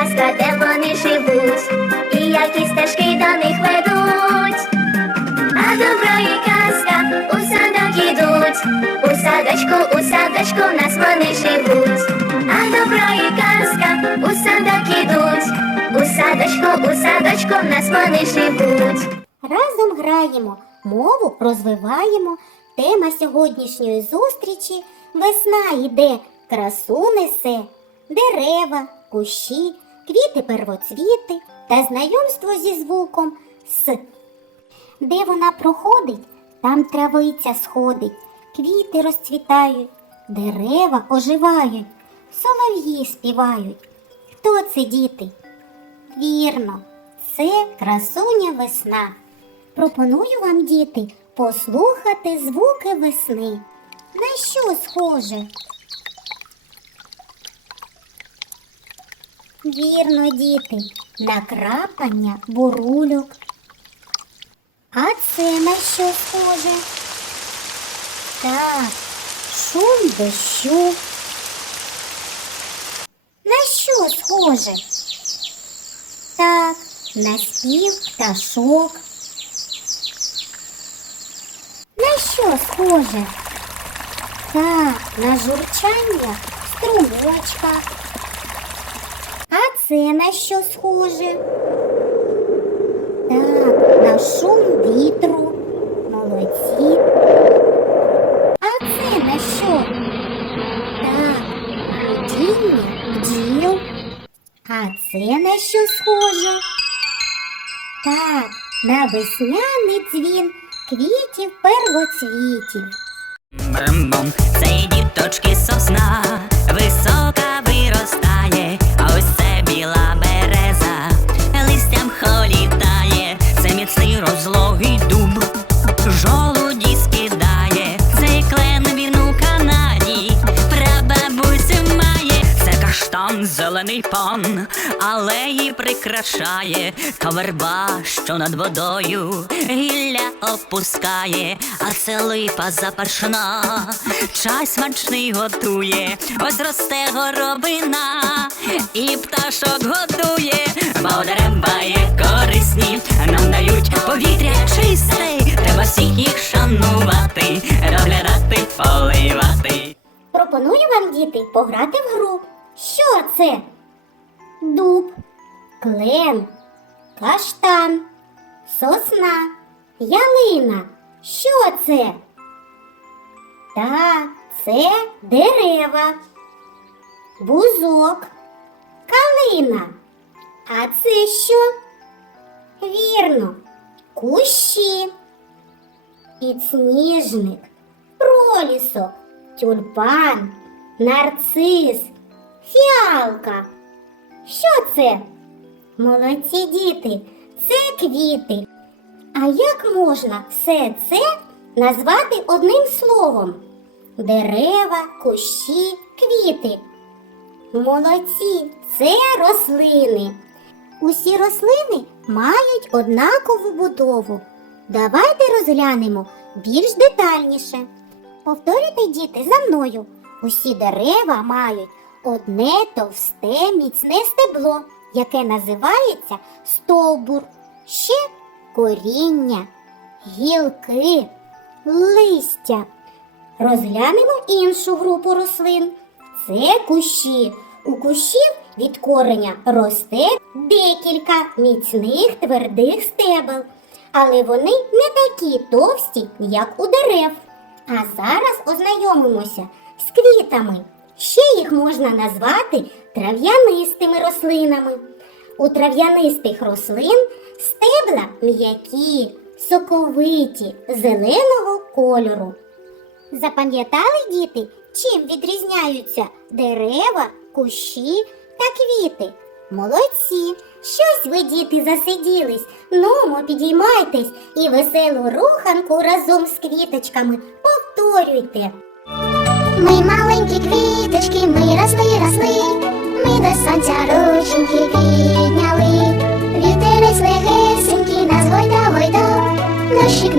казка, де вони живуть, і які стежки до них ведуть. А добро і казка у садок ідуть, у садочку, у садочку в нас вони живуть. А добро і казка у садок ідуть, у садочку, у садочку в нас вони живуть. Разом граємо, мову розвиваємо. Тема сьогоднішньої зустрічі весна йде, красу несе, дерева, кущі, квіти первоцвіти та знайомство зі звуком С. Де вона проходить, там травиця сходить, квіти розцвітають, дерева оживають, солов'ї співають. Хто це діти? Вірно, це красуня весна. Пропоную вам, діти, послухати звуки весни. На що схоже? Вірно, діти, на крапання бурульок. А це на що схоже? Так, шум дощу. На що схоже? Так, на спів пташок. На що схоже? Так, на журчання струмочка. Це на що схоже? Так, на шум вітру. Молодці. А це на що? Так, гудіння бджіл. А це на що схоже? Так, на весняний дзвін квітів первоцвітів. Брам-бом, це діточки сосна, прикрашає, та верба, що над водою гілля опускає, а це липа запашна, чай смачний готує, ось росте горобина, і пташок годує, бо дерева корисні, нам дають повітря чисте, треба всіх їх шанувати, доглядати, поливати. Пропоную вам, діти, пограти в гру. Що це? Дуб, клен, каштан, сосна, ялина. Що це? Так, це дерева, бузок, калина. А це що? Вірно, кущі, підсніжник, пролісок, тюльпан, нарцис, фіалка. Що це? Молодці діти, це квіти. А як можна все це назвати одним словом? Дерева, кущі, квіти. Молодці, це рослини. Усі рослини мають однакову будову. Давайте розглянемо більш детальніше. Повторюйте, діти, за мною. Усі дерева мають одне товсте міцне стебло, яке називається стовбур, ще коріння, гілки, листя. Розглянемо іншу групу рослин. Це кущі. У кущів від кореня росте декілька міцних твердих стебел, але вони не такі товсті, як у дерев. А зараз ознайомимося з квітами. Ще їх можна назвати трав'янистими рослинами. У трав'янистих рослин стебла м'які, соковиті, зеленого кольору. Запам'ятали діти, чим відрізняються дерева, кущі та квіти? Молодці! Щось ви, діти, засиділись. Нумо, підіймайтесь і веселу руханку разом з квіточками повторюйте. Ми маленькі квіточки, ми росли, росли, гойда,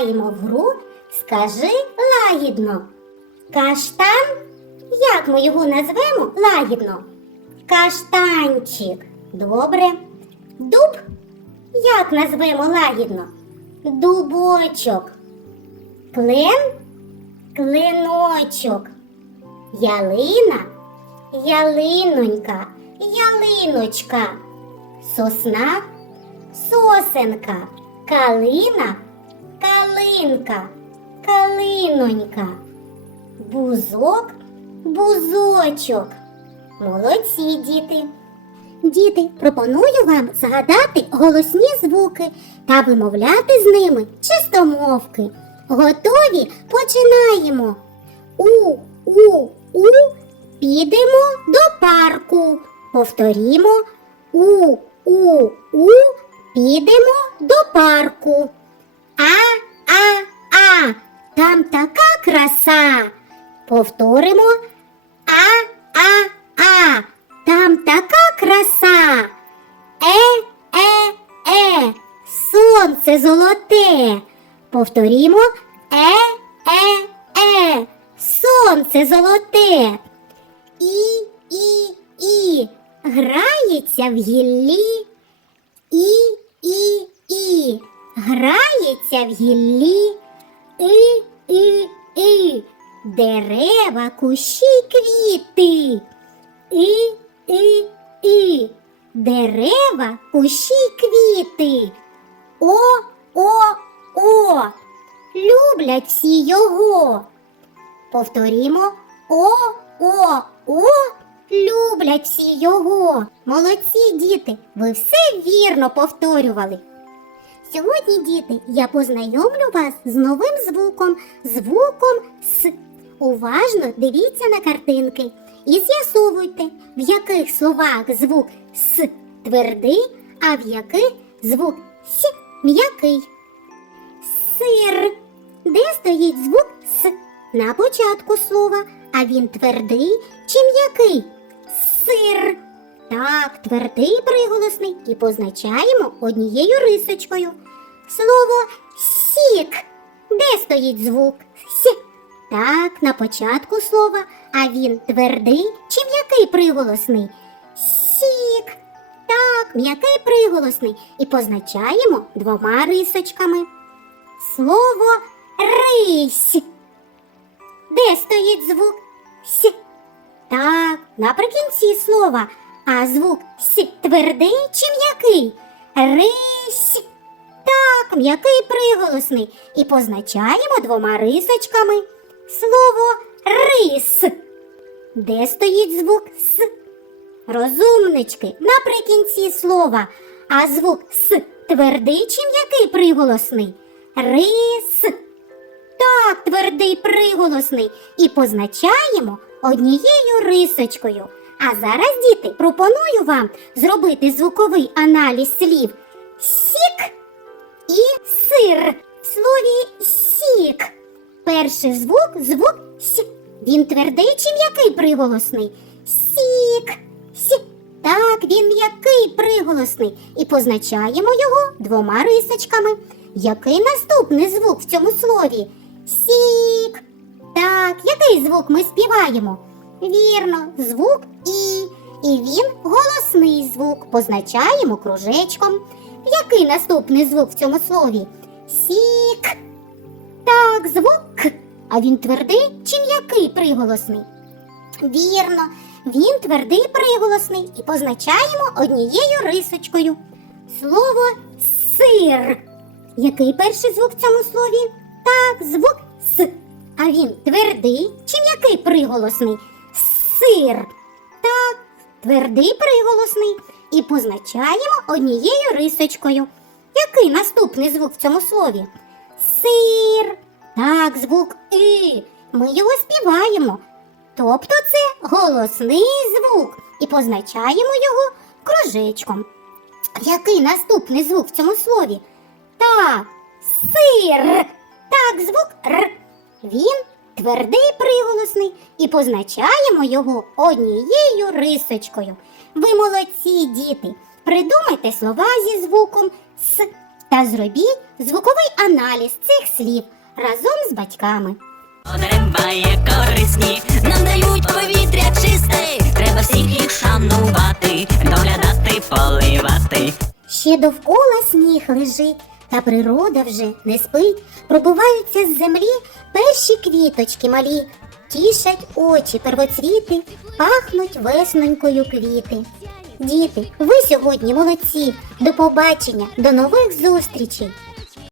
пограємо в гру Скажи лагідно. Каштан? Як ми його назвемо лагідно? Каштанчик. Добре. Дуб? Як назвемо лагідно? Дубочок. Клен? Клиночок. Ялина? Ялинонька. Ялиночка. Сосна? Сосенка. Калина? Калинка. Калинонька. Бузок? Бузочок. Молодці, діти. Діти, пропоную вам згадати голосні звуки та вимовляти з ними чистомовки. Готові? Починаємо. У, у, у, підемо до парку. Повторімо. У, у, у, підемо до парку. А, а, а, там така краса. Повторимо. А, а, а, там така краса. Е, е, е, сонце золоте. Повторімо. Е, е, е, сонце золоте. І, і, і, грається в гіллі. І, і, і, грається в гіллі. І, і, і, дерева, кущі, квіти. І, і, і, дерева, кущі, квіти. О, о, о, люблять всі його. Повторімо о, о, о, люблять всі його. Молодці діти, ви все вірно повторювали. Сьогодні, діти, я познайомлю вас з новим звуком, звуком С. Уважно дивіться на картинки і з'ясовуйте, в яких словах звук С твердий, а в яких звук С м'який. Сир. Де стоїть звук С? На початку слова, а він твердий чи м'який? Сир. Так, твердий приголосний і позначаємо однією рисочкою. Слово сік. Де стоїть звук С? Так, на початку слова, а він твердий чи м'який приголосний? Сік. Так, м'який приголосний. І позначаємо двома рисочками. Слово рись. Де стоїть звук С? Так, наприкінці слова. А звук С твердий чи м'який? Рись. Так, м'який приголосний. І позначаємо двома рисочками. Слово рис. Де стоїть звук С? Розумнички, наприкінці слова. А звук С твердий чи м'який приголосний? Рис. Так, твердий приголосний. І позначаємо однією рисочкою. А зараз, діти, пропоную вам зробити звуковий аналіз слів сік і сир. В слові сік. Перший звук звук С. Він твердий чи м'який приголосний? Сік. С. Так, він м'який приголосний. І позначаємо його двома рисочками. Який наступний звук в цьому слові? Сік. Так, який звук ми співаємо? Вірно, звук І. І він голосний звук. Позначаємо кружечком. Який наступний звук в цьому слові? Сік. Так, звук. А він твердий чи м'який приголосний? Вірно, він твердий приголосний і позначаємо однією рисочкою. Слово сир. Який перший звук в цьому слові? Так, звук С. А він твердий чи м'який приголосний? Сир. Так, твердий приголосний. І позначаємо однією рисочкою. Який наступний звук в цьому слові? Сир. Так, звук И. Ми його співаємо. Тобто це голосний звук. І позначаємо його кружечком. Який наступний звук в цьому слові? Так, сир. Так, звук Р. Він твердий приголосний і позначаємо його однією рисочкою. Ви молодці, діти. Придумайте слова зі звуком С. та зробіть звуковий аналіз цих слів разом з батьками. Дерева є корисні, нам дають повітря чисте. Треба всіх їх шанувати, доглядати, поливати. Ще довкола сніг лежить, та природа вже не спить. Пробиваються з землі перші квіточки малі, тішать очі первоцвіти, пахнуть весненькою квіти. Діти, ви сьогодні молодці. До побачення, до нових зустрічей!